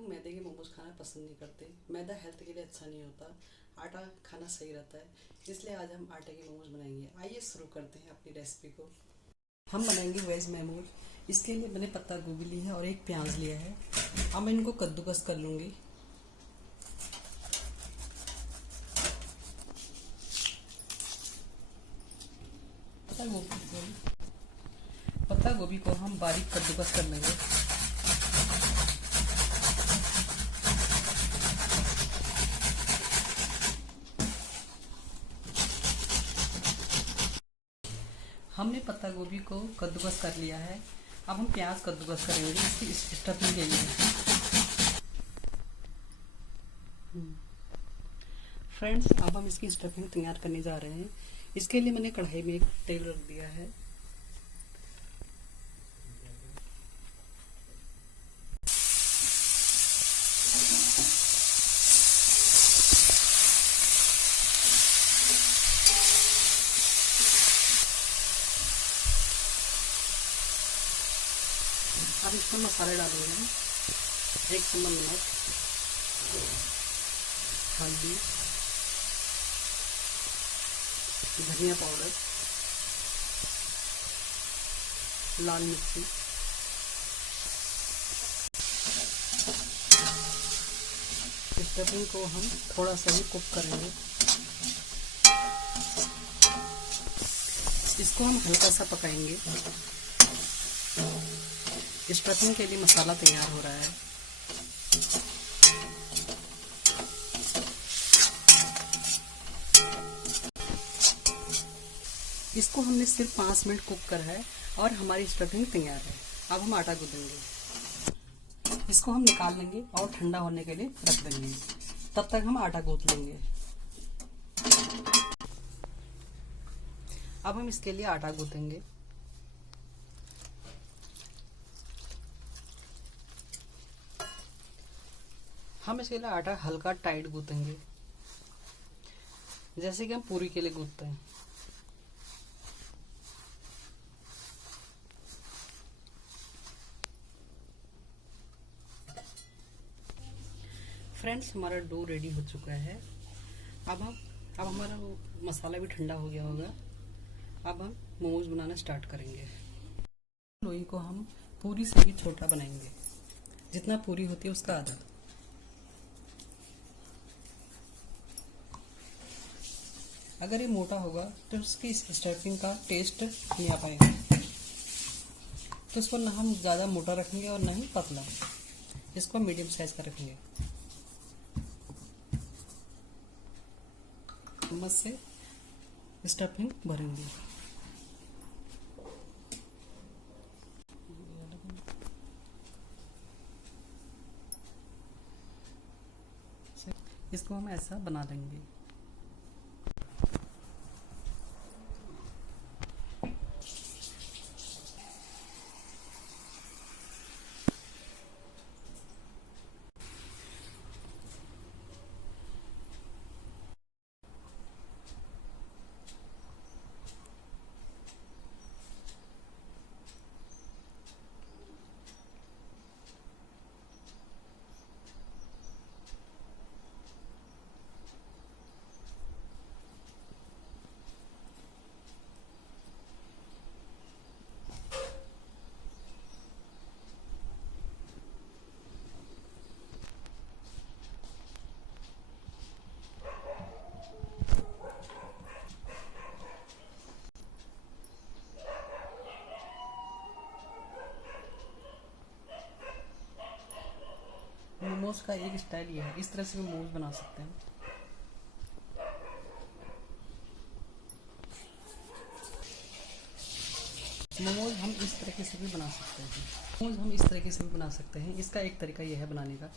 लोग मैदे के मोमोज खाना पसंद नहीं करते। मैदा हेल्थ के लिए अच्छा नहीं होता, आटा खाना सही रहता है। इसलिए आज हम आटे के मोमोज बनाएंगे। आइए शुरू करते हैं अपनी रेसिपी को। हम बनाएंगे वेज मोमोज। इसके लिए मैंने पत्ता गोभी ली है और एक प्याज लिया है। अब मैं इनको कद्दूकस कर लूँगी। पत्ता गोभी को हम बारीक कद्दूकस कर लेंगे। हमने पत्ता गोभी को कद्दूकस कर लिया है। अब हम प्याज कद्दूकस करेंगे इसकी स्टफिंग के लिए। फ्रेंड्स, अब हम इसकी स्टफिंग तैयार करने जा रहे हैं। इसके लिए मैंने कढ़ाई में एक तेल रख दिया है। अब इसमें मसाले डालेंगे। 1 चम्मच नमक, हल्दी, धनिया पाउडर, लाल मिर्ची, स्टफिंग को हम थोड़ा सा ही कुक करेंगे। इसको हम हल्का सा पकाएंगे। स्टफिंग के लिए मसाला तैयार हो रहा है। इसको हमने सिर्फ 5 मिनट कुक करा है और हमारी स्टफिंग तैयार है। अब हम आटा गूंदेंगे। इसको हम निकाल लेंगे और ठंडा होने के लिए रख देंगे। तब तक हम आटा गूंथ लेंगे। अब हम इसके लिए आटा गूंथेंगे। हम इसके लिए आटा हल्का टाइट गूंथेंगे, जैसे कि हम पूरी के लिए गूंथते हैं। फ्रेंड्स, हमारा डो रेडी हो चुका है। अब हमारा मसाला भी ठंडा हो गया होगा। अब हम मोमोज बनाना स्टार्ट करेंगे। लोई को हम पूरी से भी छोटा बनाएंगे, जितना पूरी होती है उसका आधा। अगर ये मोटा होगा तो उसकी स्टफिंग का टेस्ट नहीं आ पाएगा। तो इसको ना हम ज़्यादा मोटा रखेंगे और ना ही पतला। इसको मीडियम साइज का रखेंगे। चम्मच से स्टफिंग भरेंगे। इसको हम ऐसा बना देंगे। मोमोज का एक स्टाइल ये है, इस तरह से भी मोमोज बना सकते हैं। मोमोज हम इस तरीके से भी बना सकते हैं। मोमोज हम इस तरीके से भी बना सकते हैं। इसका एक तरीका यह है बनाने का।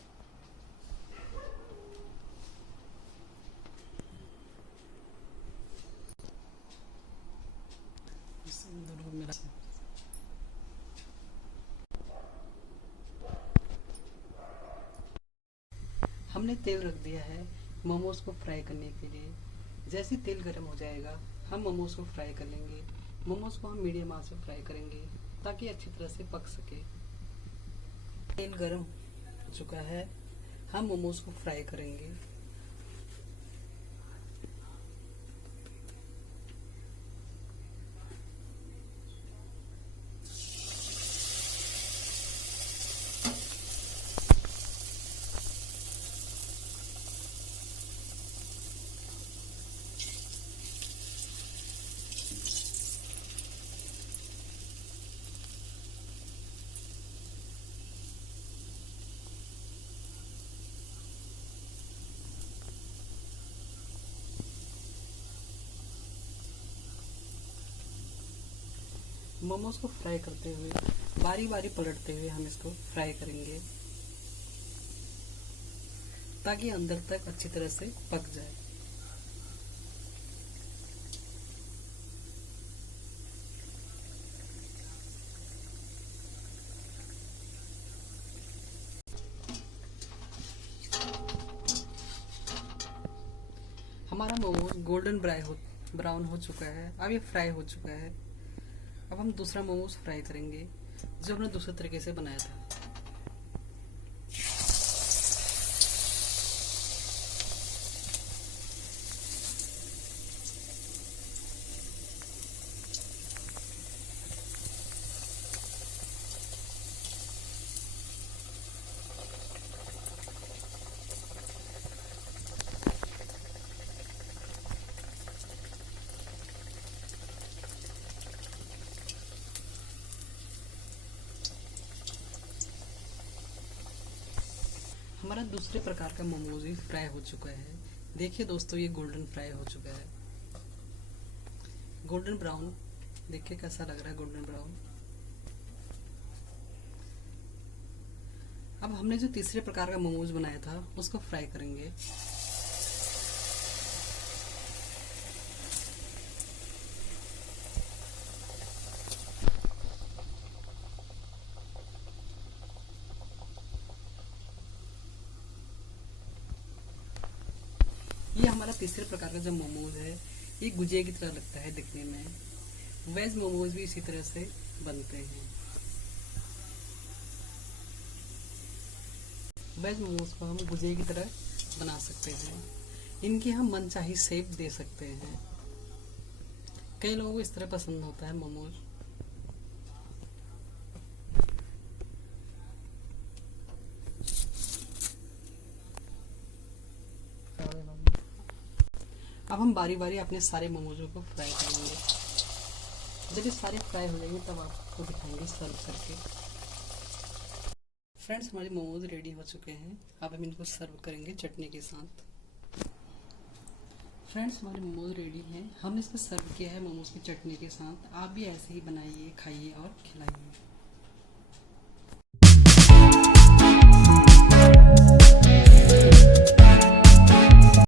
हमने तेल रख दिया है मोमोज को फ्राई करने के लिए। जैसे तेल गर्म हो जाएगा हम मोमोज को फ्राई कर लेंगे। मोमोज को हम मीडियम आंच पे फ्राई करेंगे ताकि अच्छी तरह से पक सके। तेल गर्म चुका है। हम मोमोज को फ्राई करेंगे। मोमोज को फ्राई करते हुए बारी बारी पलटते हुए हम इसको फ्राई करेंगे ताकि अंदर तक अच्छी तरह से पक जाए। हमारा मोमोज गोल्डन ब्राउन हो चुका है। अब ये फ्राई हो चुका है। अब हम दूसरा मोमोज फ्राई करेंगे जो हमने दूसरे तरीके से बनाया था। हमारा दूसरे प्रकार का मोमोज भी फ्राई हो चुका है। देखिए दोस्तों, ये गोल्डन फ्राई हो चुका है, गोल्डन ब्राउन। देखिए कैसा लग रहा है, गोल्डन ब्राउन। अब हमने जो तीसरे प्रकार का मोमोज बनाया था उसको फ्राई करेंगे। ये हमारा तीसरे प्रकार का जो मोमोज है ये गुजिया की तरह लगता है दिखने में। वेज मोमोज भी इसी तरह से बनते हैं। वेज मोमोज को हम गुजिया की तरह बना सकते हैं। इनकी हम मनचाही शेप दे सकते हैं। कई लोगों को इस तरह पसंद होता है मोमोज। अब हम बारी बारी अपने सारे मोमोजों को फ्राई करेंगे। जब ये सारे फ्राई हो जाएंगे तब आपको दिखाएंगे सर्व करके। फ्रेंड्स, हमारे मोमोज रेडी हो चुके हैं। अब हम इनको सर्व करेंगे चटनी के साथ। फ्रेंड्स, हमारे मोमोज रेडी हैं। हमने इसको सर्व किया है मोमोज की चटनी के साथ। आप भी ऐसे ही बनाइए, खाइए और खिलाइए।